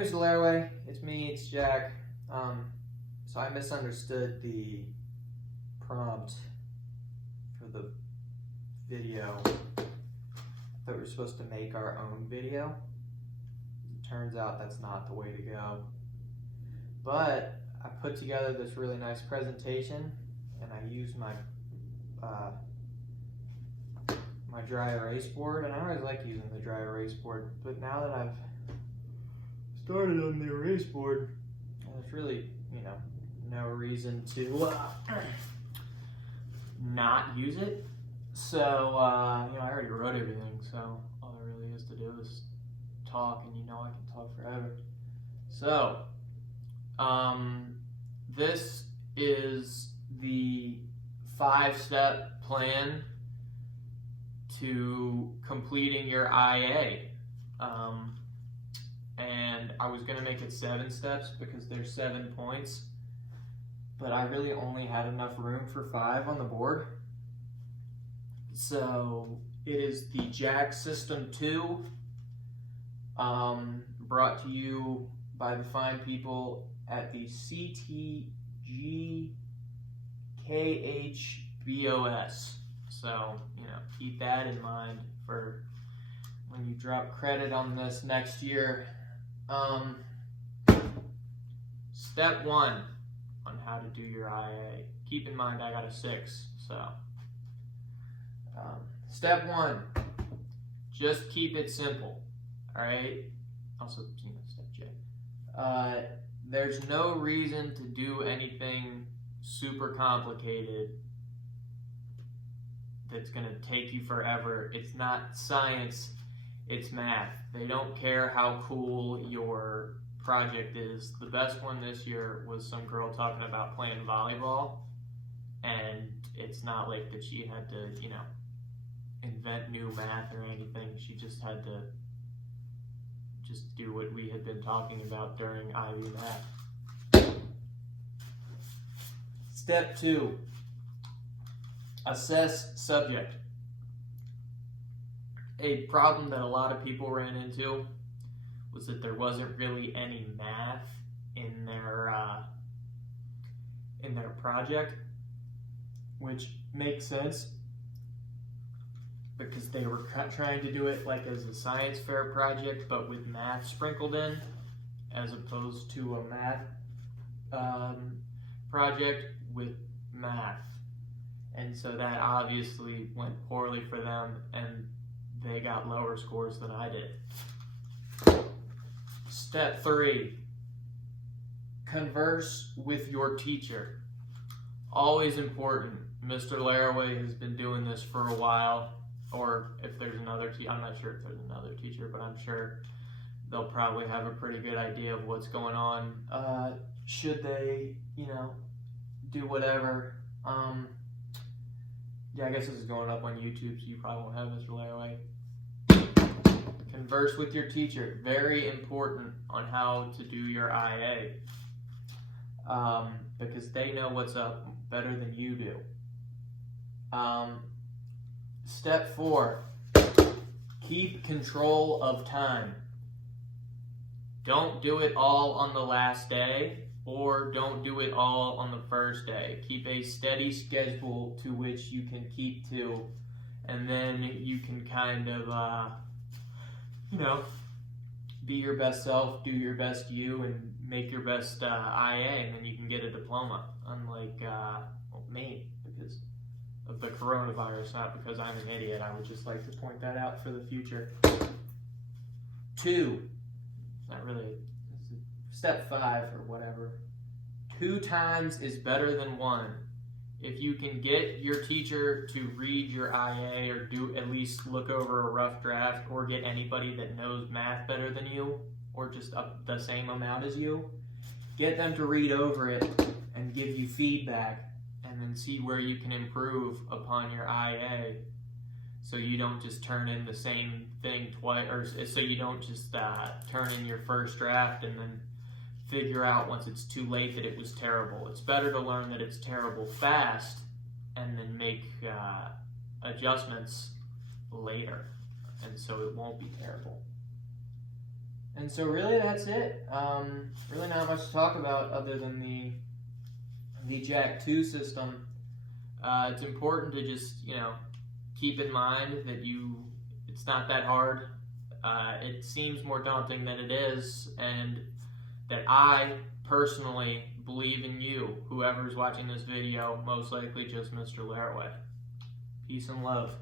Hey, Mr. Laraway, it's me, it's Jack. So I misunderstood the prompt for the video. I thought we were supposed to make our own video. It turns out that's not the way to go. But I put together this really nice presentation, and I used my my dry erase board, and I always like using the dry erase board, but now that I've started on the erase board, there's really, no reason to not use it. So, I already wrote everything, so all there really is to do is talk, and I can talk forever. So, this is the 5-step plan to completing your IA. And I was gonna make it 7 steps because there's 7 points, but I really only had enough room for 5 on the board. So it is the Jack System 2, brought to you by the fine people at the CTGKHBOS. So, keep that in mind for when you drop credit on this next year. Step 1 on how to do your IA. Keep in mind I got a 6, so. Step 1, just keep it simple, all right? Also, step J. There's no reason to do anything super complicated that's gonna take you forever. It's not science, it's math. They don't care how cool your project is. The best one this year was some girl talking about playing volleyball, and it's not like that she had to, invent new math or anything. She just had to just do what we had been talking about during IB math. Step 2, assess subject. A problem that a lot of people ran into was that there wasn't really any math in their project, which makes sense because they were trying to do it like as a science fair project, but with math sprinkled in, as opposed to a math project with math. And so that obviously went poorly for them, and they got lower scores than I did. Step 3, converse with your teacher. Always important. Mr. Laraway has been doing this for a while, or if there's another teacher, I'm not sure if there's another teacher, but I'm sure they'll probably have a pretty good idea of what's going on. Should they, do whatever. Yeah, I guess this is going up on YouTube, so you probably won't have Mr. Laraway. Converse with your teacher. Very important on how to do your IA. Because they know what's up better than you do. Step 4, keep control of time. Don't do it all on the last day, or don't do it all on the first day. Keep a steady schedule to which you can keep to, and then you can kind of, be your best self, do your best you, and make your best IA, and then you can get a diploma. Unlike me, because of the coronavirus, not because I'm an idiot. I would just like to point that out for the future. 2, not really, step 5 or whatever. 2 times is better than 1. If you can get your teacher to read your IA, or do at least look over a rough draft, or get anybody that knows math better than you, or just the same amount as you, get them to read over it and give you feedback, and then see where you can improve upon your IA, so you don't just turn in the same thing twice, or so you don't just turn in your first draft and then figure out once it's too late that it was terrible. It's better to learn that it's terrible fast and then make adjustments later, and so it won't be terrible. And so really that's it. Really not much to talk about other than the Jack 2 system. It's important to just, keep in mind that it's not that hard. It seems more daunting than it is, and that I personally believe in you, whoever's watching this video, most likely just Mr. Laraway. Peace and love.